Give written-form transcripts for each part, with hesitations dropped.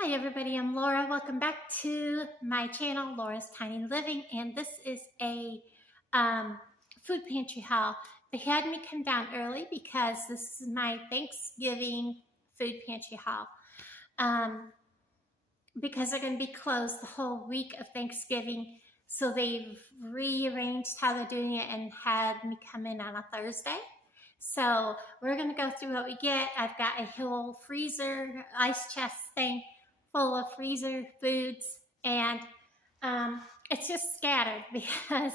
Hi everybody, I'm Laura. Welcome back to my channel, Laura's Tiny Living, and this is a food pantry haul. They had me come down early because this is my Thanksgiving food pantry haul. Because they're going to be closed the whole week of Thanksgiving, so they've rearranged how they're doing it and had me come in on a Thursday. So we're going to go through what we get. I've got a whole freezer, ice chest thing full of freezer foods, and it's just scattered because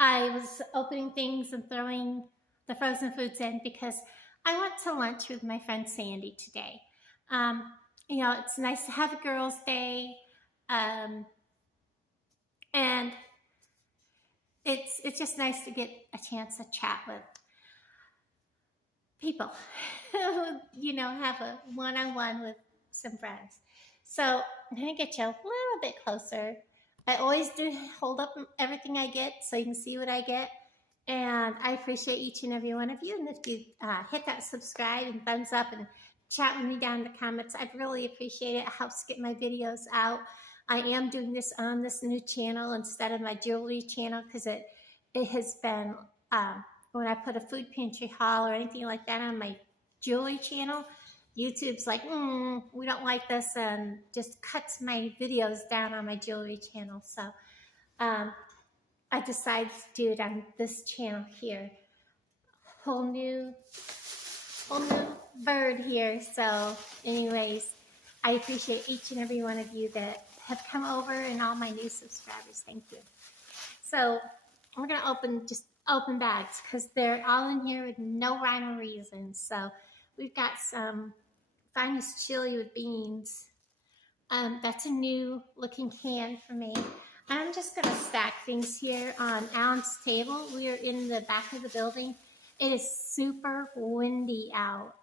I was opening things and throwing the frozen foods in because I went to lunch with my friend Sandy today. You know, it's nice to have a girls' day, and it's just nice to get a chance to chat with people who, you know, have a one-on-one with some friends. So I'm going to get you a little bit closer. I always do hold up everything I get so you can see what I get. And I appreciate each and every one of you. And if you hit that subscribe and thumbs up and chat with me down in the comments, I'd really appreciate it. It helps get my videos out. I am doing this on this new channel instead of my jewelry channel because it has been, when I put a food pantry haul or anything like that on my jewelry channel, YouTube's like, we don't like this, and just cuts my videos down on my jewelry channel. So I decided to do it on this channel here. Whole new bird here. So anyways, I appreciate each and every one of you that have come over and all my new subscribers. Thank you. So we're going to open bags because they're all in here with no rhyme or reason. So we've got some finest chili with beans. That's a new looking can for me. I'm just going to stack things here on Alan's table. We are in the back of the building. It is super windy out,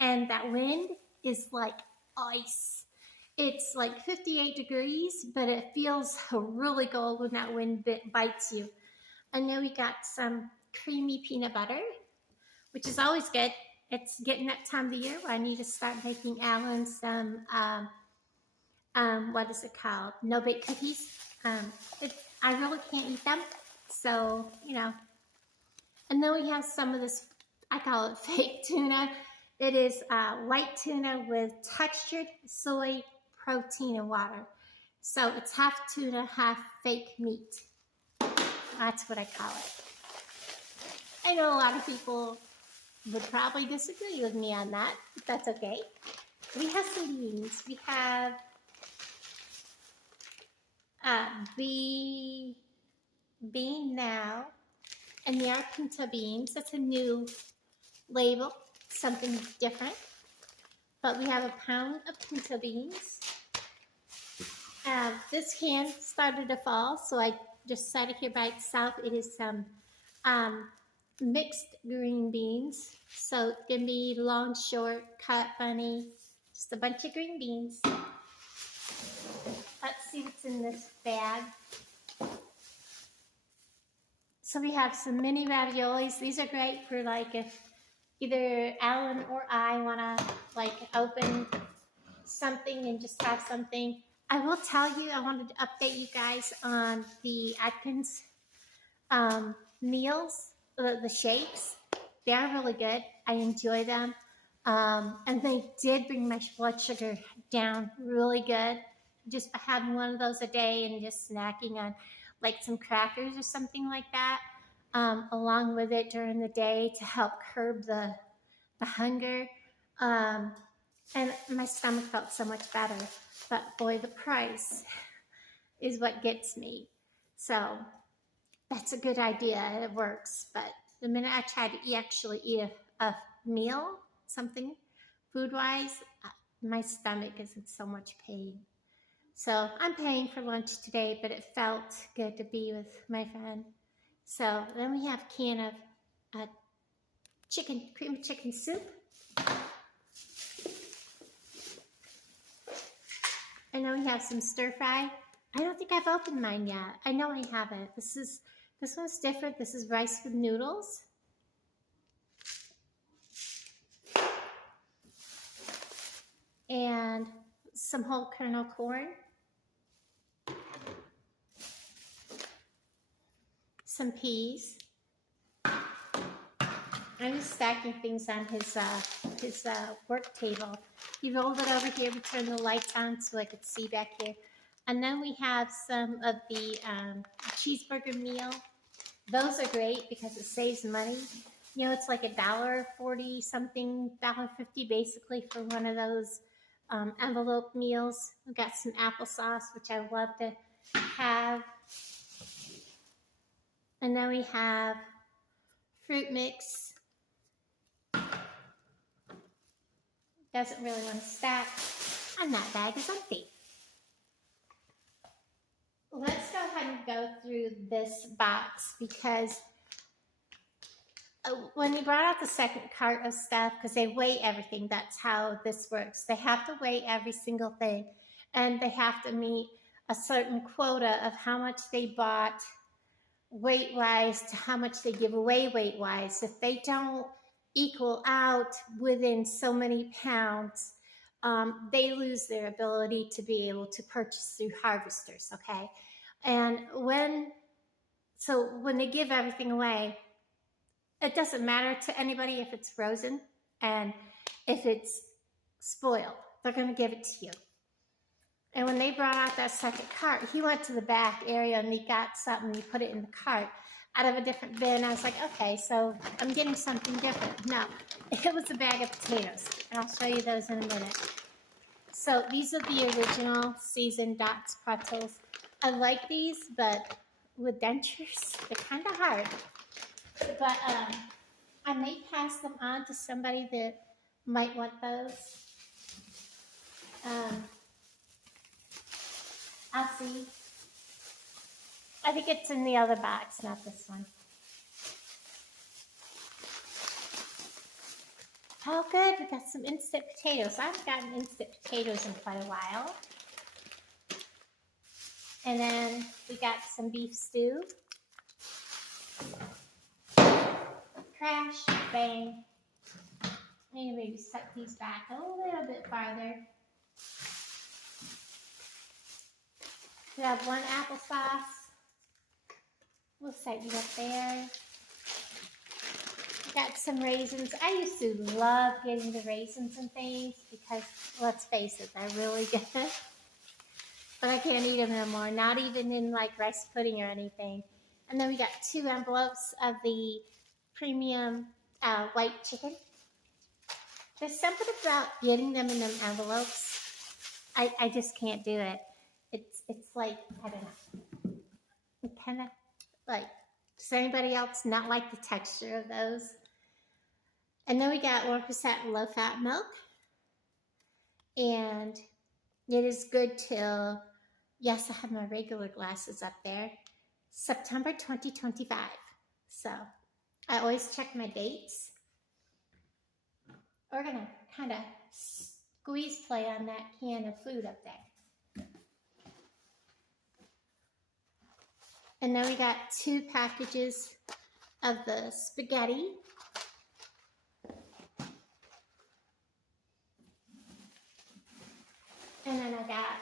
and that wind is like ice. It's like 58 degrees, but it feels really cold when that wind bites you. I know we got some creamy peanut butter, which is always good. It's getting that time of the year where I need to start making Alan some, what is it called? No-bake cookies. I really can't eat them, so, you know. And then we have some of this, I call it fake tuna. It is white tuna with textured soy protein and water. So it's half tuna, half fake meat. That's what I call it. I know a lot of people would probably disagree with me on that, but that's okay. We have some beans. We have the bean now, and the pinto beans. That's a new label, something different. But we have a pound of pinto beans. This can started to fall, so I just set it here by itself. It is some mixed green beans. So it can be long, short, cut, funny, just a bunch of green beans. Let's see what's in this bag. So we have some mini raviolis. These are great for like if either Alan or I want to like open something and just have something. I will tell you, I wanted to update you guys on the Atkins meals, the shakes. They are really good. I enjoy them. And they did bring my blood sugar down really good. Just by having one of those a day and just snacking on like some crackers or something like that, along with it during the day to help curb the hunger. And my stomach felt so much better. But boy, the price is what gets me. So that's a good idea. It works. But the minute I try to actually eat a meal, something food-wise, my stomach is in so much pain. So I'm paying for lunch today, but it felt good to be with my friend. So then we have a can of cream chicken soup. I know we have some stir fry. I don't think I've opened mine yet. I know I haven't. This one's different. This is rice with noodles. And some whole kernel corn, some peas. I'm just stacking things on his work table. He rolled it over here. We turned the lights on so I could see back here. And then we have some of the cheeseburger meal. Those are great because it saves money. You know, it's like $1.40 something, $1.50 basically for one of those envelope meals. We've got some applesauce, which I love to have. And then we have fruit mix. Doesn't really want to stack. And that bag is empty. Let's go ahead and go through this box because when he brought out the second cart of stuff, because they weigh everything, that's how this works. They have to weigh every single thing, and they have to meet a certain quota of how much they bought weight-wise to how much they give away weight-wise. If they don't equal out within so many pounds, they lose their ability to be able to purchase through harvesters, okay? And when they give everything away, it doesn't matter to anybody if it's frozen and if it's spoiled. They're going to give it to you. And when they brought out that second cart, he went to the back area and he got something and he put it in the cart out of a different bin. I was like, okay, so I'm getting something different. No, it was a bag of potatoes. And I'll show you those in a minute. So these are the original seasoned Dots pretzels. I like these, but with dentures, they're kind of hard. But I may pass them on to somebody that might want those. I'll see. I think it's in the other box, not this one. Oh, good. We got some instant potatoes. I haven't gotten instant potatoes in quite a while. And then we got some beef stew. Crash, bang. I need to maybe set these back a little bit farther. We have one applesauce. We'll set you up there. Got some raisins. I used to love getting the raisins and things because, let's face it, they're really good. But I can't eat them anymore, not even in like rice pudding or anything. And then we got 2 envelopes of the premium white chicken. There's something about getting them in them envelopes. I just can't do it. It's like, I don't know. It kind of like, does anybody else not like the texture of those? And then we got 1% low-fat milk. And it is good till, yes, I have my regular glasses up there, September 2025. So I always check my dates. We're going to kind of squeeze play on that can of food up there. And then we got 2 packages of the spaghetti. And then I got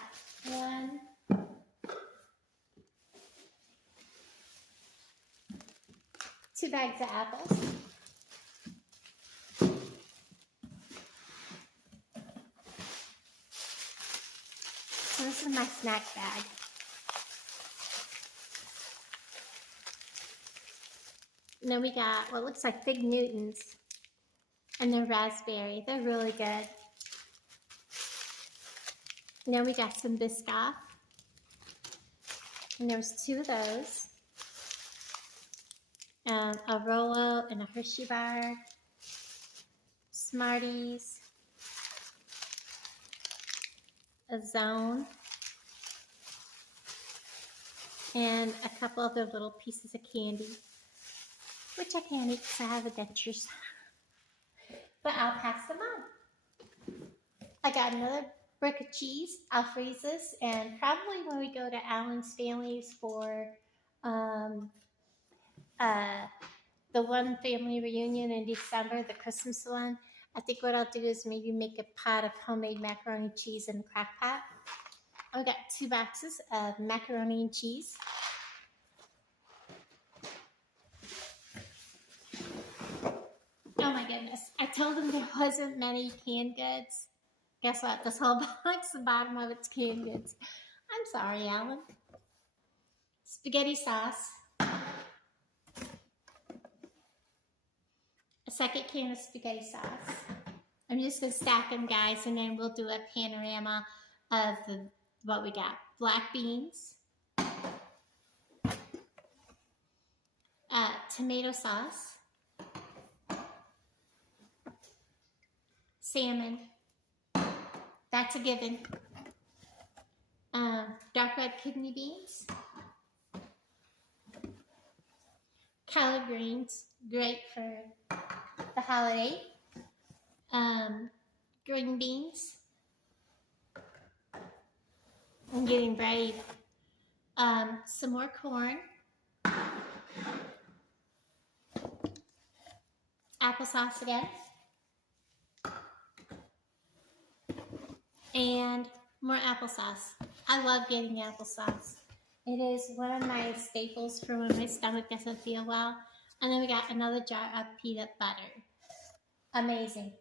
2 bags of apples. So this is my snack bag. And then we got what looks like Fig Newtons, and they're raspberry. They're really good. And then we got some Biscoff, and there's 2 of those. A Rolo and a Hershey bar, Smarties, a Zone, and a couple other little pieces of candy, which I can't eat because I have dentures. But I'll pass them on. I got another brick of cheese. I'll freeze this, and probably when we go to Alan's family's for the one family reunion in December, the Christmas one, I think what I'll do is maybe make a pot of homemade macaroni cheese in a crock pot. I've got 2 boxes of macaroni and cheese. Oh my goodness. I told them there wasn't many canned goods. Guess what? This whole box, the bottom of it's canned goods. I'm sorry, Alan. Spaghetti sauce. A second can of spaghetti sauce. I'm just going to stack them, guys, and then we'll do a panorama of what we got. Black beans. Tomato sauce. Salmon. That's a given. Dark red kidney beans. Collard greens, great for the holiday. Green beans. I'm getting brave. Some more corn. Applesauce again. And more applesauce. I love getting applesauce. It is one of my staples for when my stomach doesn't feel well. And then we got another jar of peanut butter. Amazing.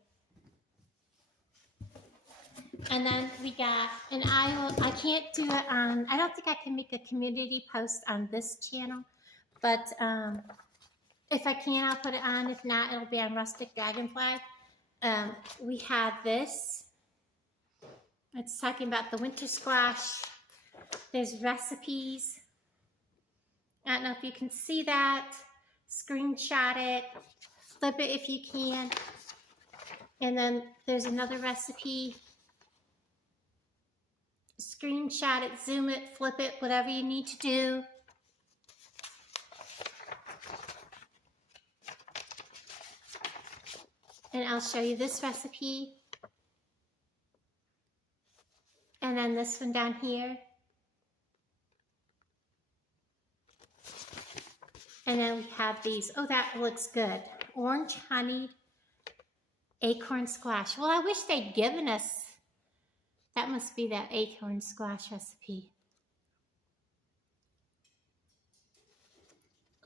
And then we got, and I can't do it on, I don't think I can make a community post on this channel, but if I can, I'll put it on. If not, it'll be on Rustic Dragonfly. We have this. It's talking about the winter squash. There's recipes. I don't know if you can see that. Screenshot it. Flip it if you can. And then there's another recipe. Screenshot it, zoom it, flip it, whatever you need to do. And I'll show you this recipe. And then this one down here. And then we have these. Oh, that looks good. Orange honeyed acorn squash. Well, I wish they'd given us. That must be that acorn squash recipe.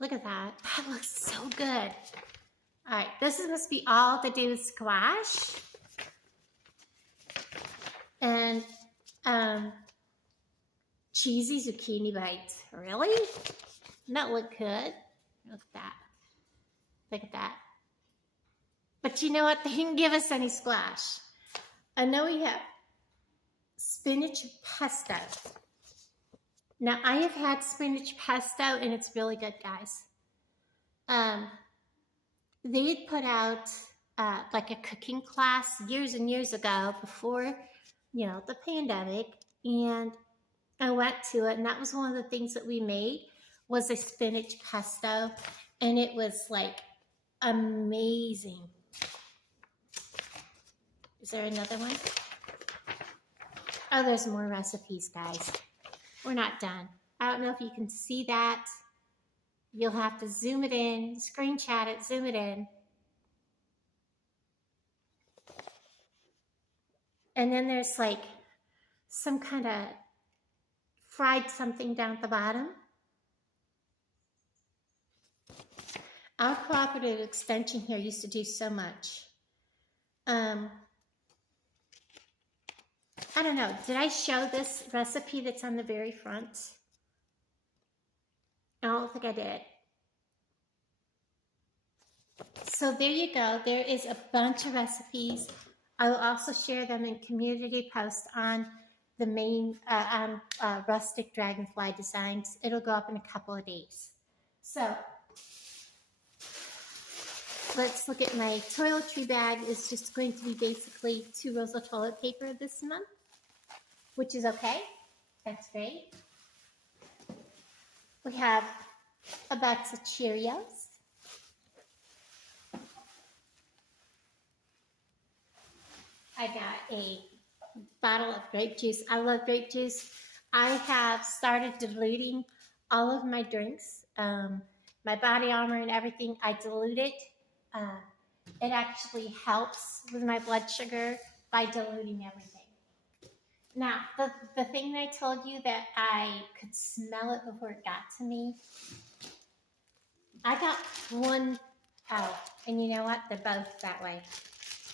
Look at that. That looks so good. All right, this must be all to do with squash. And cheesy zucchini bites. Really? Doesn't that look good? Look at that. Look at that. But you know what? They didn't give us any squash. I know we have spinach pesto. Now, I have had spinach pesto, and it's really good, guys. They had put out like a cooking class years and years ago before, you know, the pandemic, and I went to it, and that was one of the things that we made was a spinach pesto, and it was like amazing. Is there another one? Oh, there's more recipes, guys. We're not done. I don't know if you can see that. You'll have to zoom it in, screenshot it, zoom it in. And then there's like some kind of fried something down at the bottom. Our cooperative extension here used to do so much. I don't know. Did I show this recipe that's on the very front? I don't think I did. So there you go. There is a bunch of recipes. I will also share them in community posts on the main Rustic Dragonfly Designs. It'll go up in a couple of days. So let's look at my toiletry bag. It's just going to be basically 2 rolls of toilet paper this month, which is okay. That's great. We have a box of Cheerios. I got a bottle of grape juice. I love grape juice. I have started diluting all of my drinks. My body armor and everything, I dilute it. it actually helps with my blood sugar by diluting everything. Now, the thing that I told you that I could smell it before it got to me, I got one out, and you know what? They're both that way.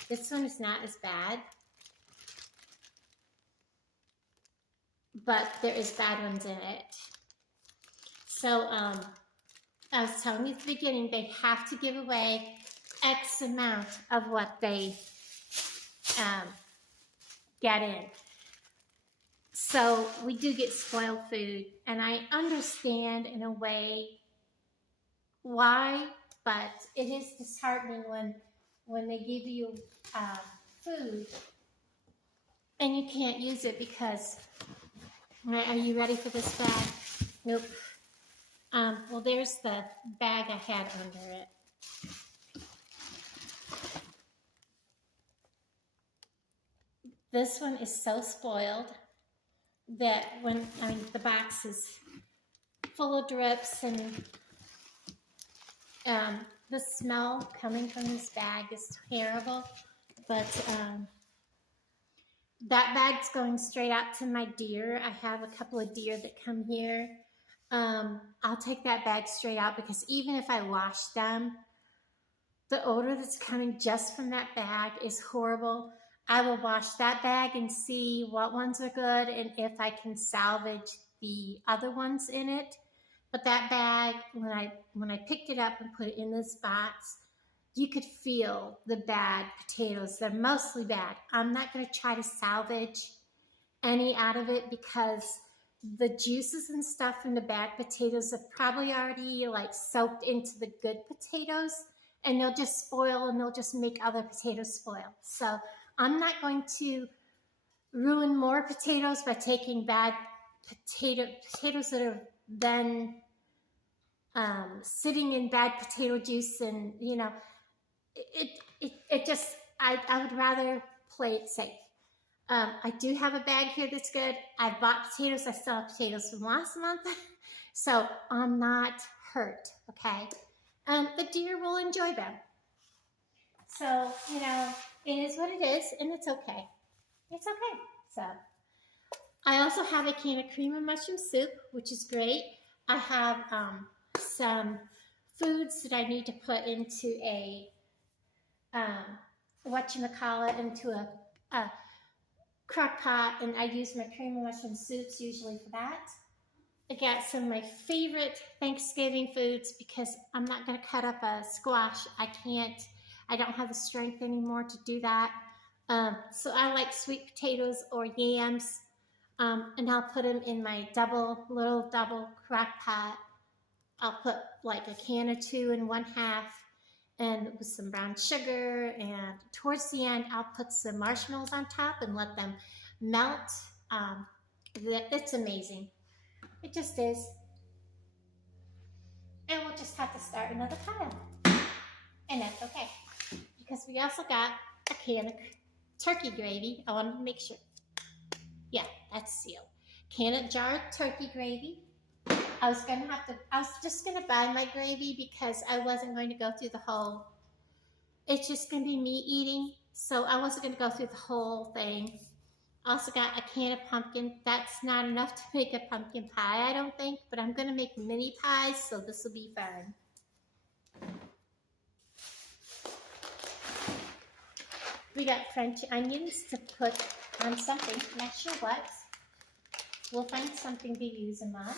This one is not as bad, but there is bad ones in it. So, I was telling you at the beginning, they have to give away X amount of what they get in. So we do get spoiled food, and I understand in a way why, but it is disheartening when they give you food and you can't use it because, are you ready for this bag? Nope. Well, there's the bag I had under it. This one is so spoiled that the box is full of drips, and the smell coming from this bag is terrible, but that bag's going straight out to my deer. I have a couple of deer that come here. I'll take that bag straight out because even if I wash them, the odor that's coming just from that bag is horrible. I will wash that bag and see what ones are good and if I can salvage the other ones in it. But that bag, when I picked it up and put it in this box, you could feel the bad potatoes. They're mostly bad. I'm not going to try to salvage any out of it because the juices and stuff from the bad potatoes are probably already like soaked into the good potatoes, and they'll just spoil and they'll just make other potatoes spoil. So I'm not going to ruin more potatoes by taking bad potatoes that are then sitting in bad potato juice, and you know, it just, I would rather play it safe. I do have a bag here that's good. I bought potatoes. I still have potatoes from last month, so I'm not hurt. Okay, the deer will enjoy them. So you know, it is what it is, and it's okay. It's okay. So I also have a can of cream of mushroom soup, which is great. I have some foods that I need to put into a into a crock pot, and I use my cream of mushroom soups usually for that. I got some of my favorite Thanksgiving foods because I'm not going to cut up a squash. I don't have the strength anymore to do that. So I like sweet potatoes or yams, and I'll put them in my little double crock pot. I'll put like a can or two in one half, and with some brown sugar, and towards the end I'll put some marshmallows on top and let them melt. It's amazing. It just is. And we'll just have to start another pile, and that's okay because we also got a can of turkey gravy. I wanted to make sure. Yeah, that's sealed. Can of jarred turkey gravy. I was just gonna buy my gravy because I wasn't going to go through the whole, it's just gonna be me eating, so I wasn't gonna go through the whole thing. Also got a can of pumpkin. That's not enough to make a pumpkin pie, I don't think, but I'm gonna make mini pies, so this will be fun. We got French onions to put on something, not sure what. We'll find something to use them on.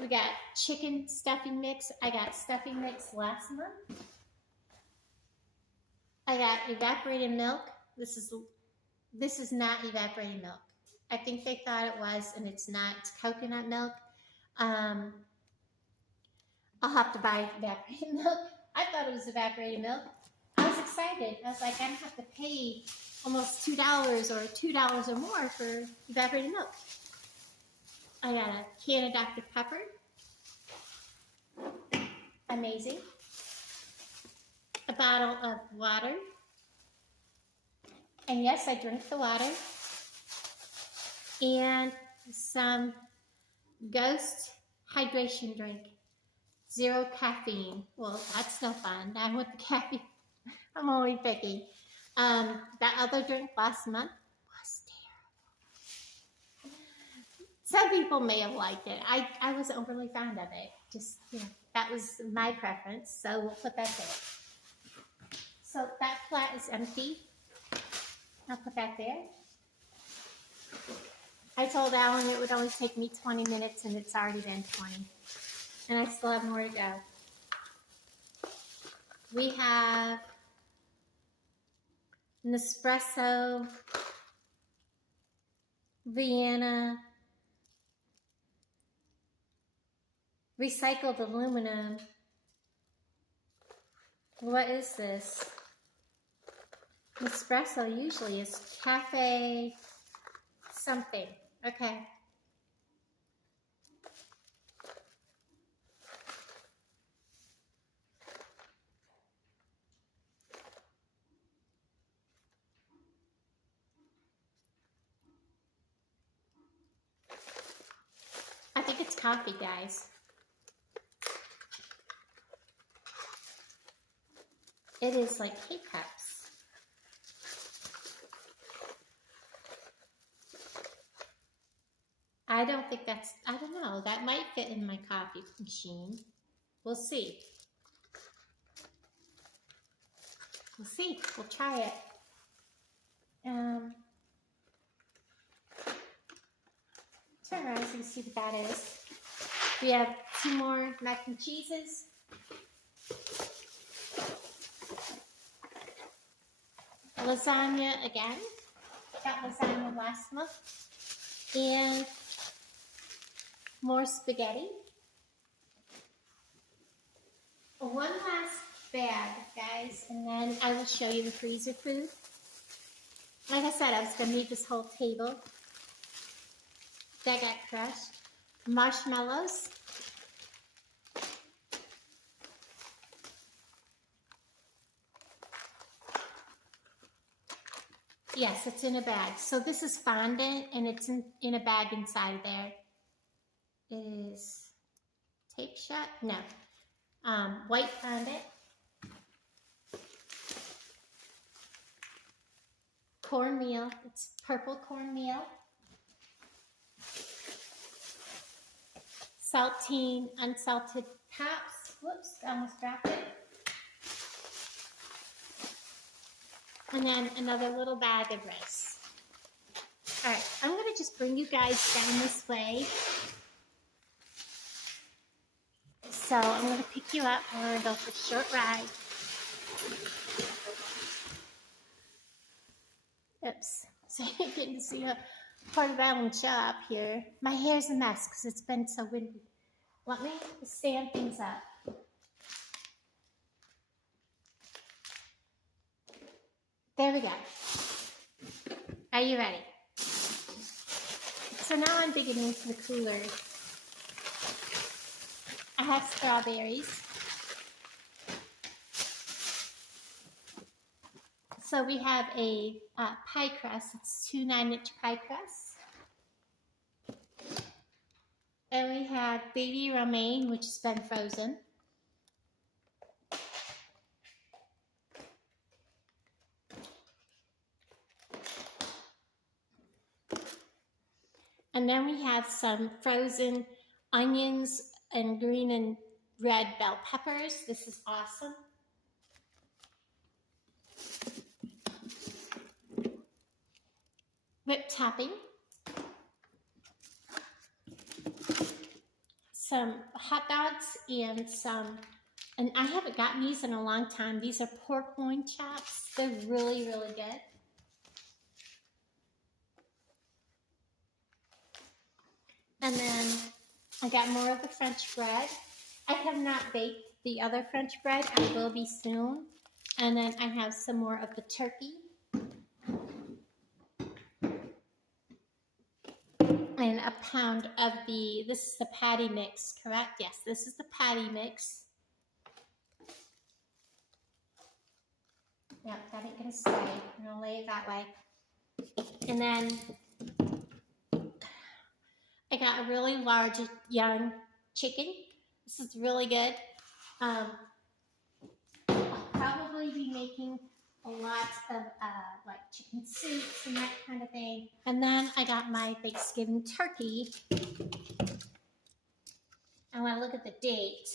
We got chicken stuffing mix. I got stuffing mix last month. I got evaporated milk. This is not evaporated milk. I think they thought it was, and it's not. It's coconut milk. I'll have to buy evaporated milk. I thought it was evaporated milk. I was excited. I was like, I don't have to pay almost $2 or $2 or more for evaporated milk. I got a can of Dr. Pepper. Amazing. A bottle of water. And yes, I drink the water. And some Ghost hydration drink. 0 caffeine. Well, that's no fun. I want the caffeine. I'm only picky. That other drink last month was terrible. Some people may have liked it. I wasn't overly fond of it. Just, that was my preference. So we'll put that there. So that flat is empty. I'll put that there. I told Alan it would only take me 20 minutes, and it's already been 20. And I still have more to go. We have Nespresso, Vienna, recycled aluminum. What is this? Nespresso usually is cafe something. Okay. I think it's coffee, guys. It is like K-Cups. I don't think that's, I don't know, that might fit in my coffee machine. We'll see. We'll see. We'll try it. Turn around so you can see what that is. We have 2 more mac and cheeses. Lasagna again. Got lasagna last month. And more spaghetti. One last bag, guys, and then I will show you the freezer food. Like I said, I was going to need this whole table. That got crushed. Marshmallows. Yes, it's in a bag. So this is fondant, and it's in a bag inside of there. It is tape shut? No. White fondant. Cornmeal. It's purple cornmeal. Saltine unsalted tops. Whoops, I almost dropped it. And then another little bag of rice. All right, I'm going to just bring you guys down this way. So I'm going to pick you up. We're going to go for a short ride. Oops. So you're getting to see a part of Alan shop here. My hair's a mess because it's been so windy. Let me stand things up. There we go. Are you ready? So now I'm digging into the cooler. I have strawberries. So we have a pie crust. It's 2 9-inch pie crusts. And we have baby romaine, which has been frozen. And then we have some frozen onions and green and red bell peppers. This is awesome. Whipped topping. Some hot dogs and and I haven't gotten these in a long time. These are pork loin chops. They're really, really good. And then I got more of the French bread. I have not baked the other French bread. I will be soon. And then I have some more of the turkey. And a pound of this is the patty mix, correct? Yes, this is the patty mix. Yep, that ain't gonna stay. I'm gonna lay it that way. And then I got a really large young chicken. This is really good. I'll probably be making a lot of like chicken soups and that kind of thing. And then I got my Thanksgiving turkey. I want to look at the date.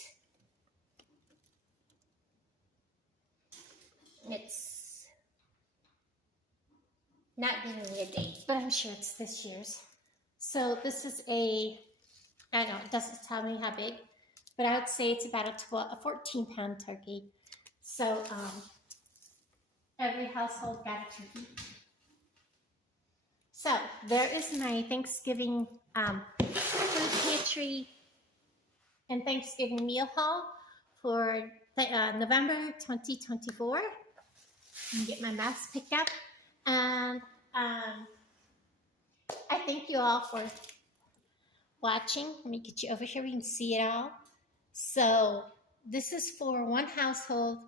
It's not giving me a date, but I'm sure it's this year's. So this is I don't know, it doesn't tell me how big, but I would say it's about a 14-pound turkey. So every household got a turkey. So there is my Thanksgiving food pantry and Thanksgiving meal haul for November 2024. And get my mess picked up. And I thank you all for watching. Let me get you over here. We can see it all. So this is for one household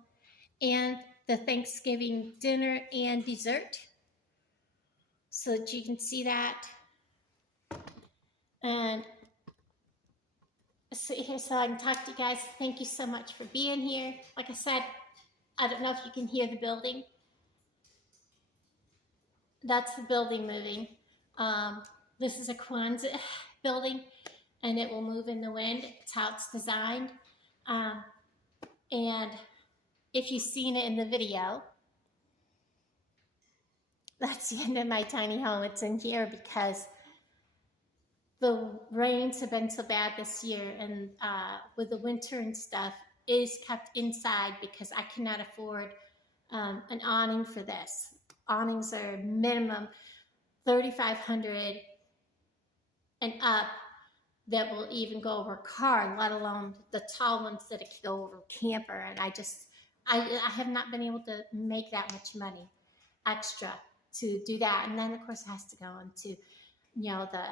and the Thanksgiving dinner and dessert. So that you can see that. And sit here so I can talk to you guys. Thank you so much for being here. Like I said, I don't know if you can hear the building. That's the building moving. This is a Kwanzaa building, and it will move in the wind. It's how it's designed. And if you've seen it in the video, that's the end of my tiny home. It's in here because the rains have been so bad this year, and with the winter and stuff, it is kept inside because I cannot afford an awning for this. Awnings are minimum $3,500 and up that will even go over a car, let alone the tall ones that go over a camper. And I have not been able to make that much money extra to do that. And then of course it has to go into, the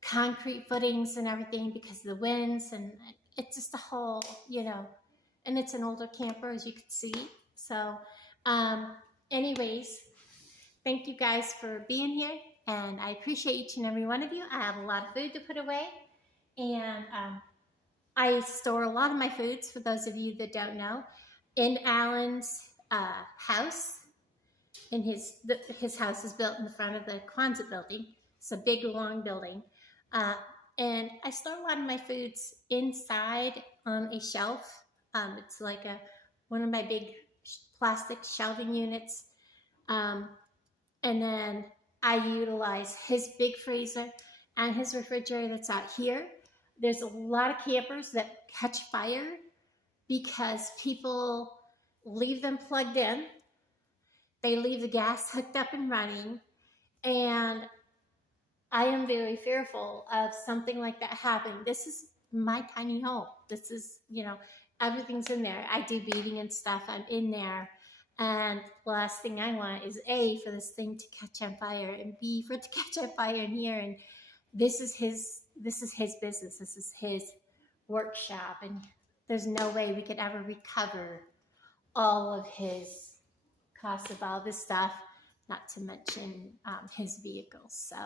concrete footings and everything because of the winds, and it's just a whole, and it's an older camper, as you can see. So anyways, thank you guys for being here, and I appreciate each and every one of you. I have a lot of food to put away, and I store a lot of my foods, for those of you that don't know, in Alan's house. And his house is built in the front of the Kwanzaa building. It's a big, long building. And I store a lot of my foods inside on a shelf. It's like one of my big plastic shelving units. And then I utilize his big freezer and his refrigerator that's out here. There's a lot of campers that catch fire because people leave them plugged in. They leave the gas hooked up and running. And I am very fearful of something like that happening. This is my tiny home. This is, everything's in there. I do beading and stuff. I'm in there. And the last thing I want is A, for this thing to catch on fire, and B, for it to catch on fire in here. And this is his business. This is his workshop. And there's no way we could ever recover all of his costs of all this stuff, not to mention his vehicles. So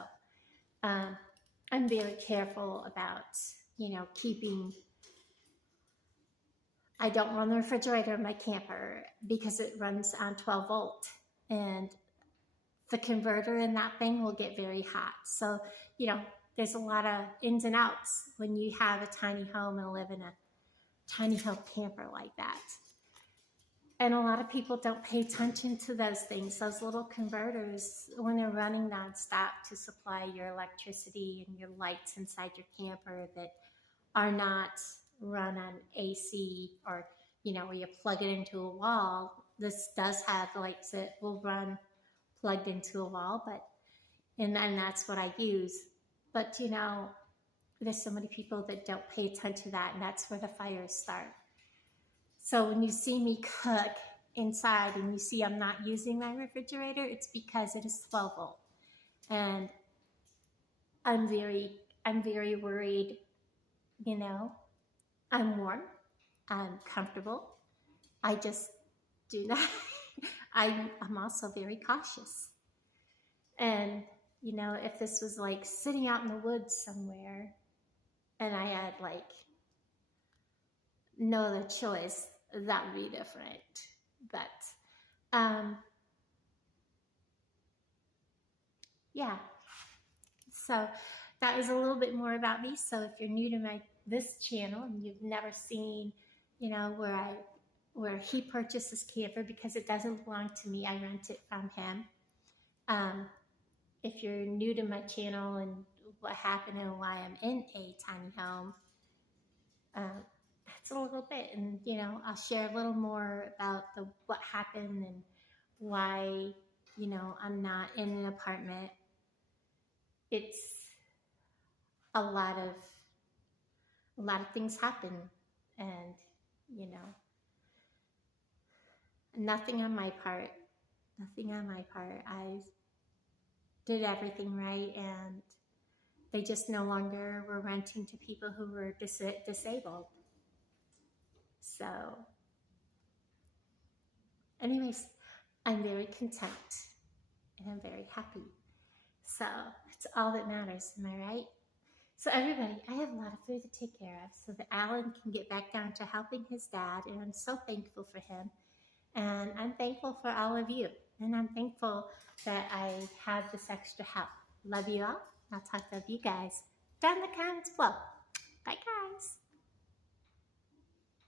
I'm very careful about, keeping. I don't run the refrigerator in my camper because it runs on 12 volt, and the converter in that thing will get very hot. So, there's a lot of ins and outs when you have a tiny home and live in a tiny home camper like that. And a lot of people don't pay attention to those things. Those little converters, when they're running nonstop to supply your electricity and your lights inside your camper that are not run on AC or, where you plug it into a wall. This does have lights that will run plugged into a wall, and that's what I use. But, there's so many people that don't pay attention to that, and that's where the fires start. So when you see me cook inside and you see I'm not using my refrigerator, it's because it is 12 volt. And I'm very worried, I'm warm, I'm comfortable. I just do not, I'm also very cautious. And, if this was like sitting out in the woods somewhere and I had like no other choice, that would be different. But yeah, so that is a little bit more about me. So if you're new to this channel and you've never seen, you know, where he purchased this camper, because it doesn't belong to me, I rent it from him. If you're new to my channel and what happened and why I'm in a tiny home, that's a little bit. And, you know, I'll share a little more about what happened and why, you know, I'm not in an apartment. It's a lot of things happen, and, you know, nothing on my part. I did everything right, and they just no longer were renting to people who were disabled. So anyways, I'm very content and I'm very happy. So it's all that matters, am I right? So everybody, I have a lot of food to take care of so that Alan can get back down to helping his dad, and I'm so thankful for him. And I'm thankful for all of you. And I'm thankful that I have this extra help. Love you all. I'll talk to you guys down in the comments below. Bye, guys.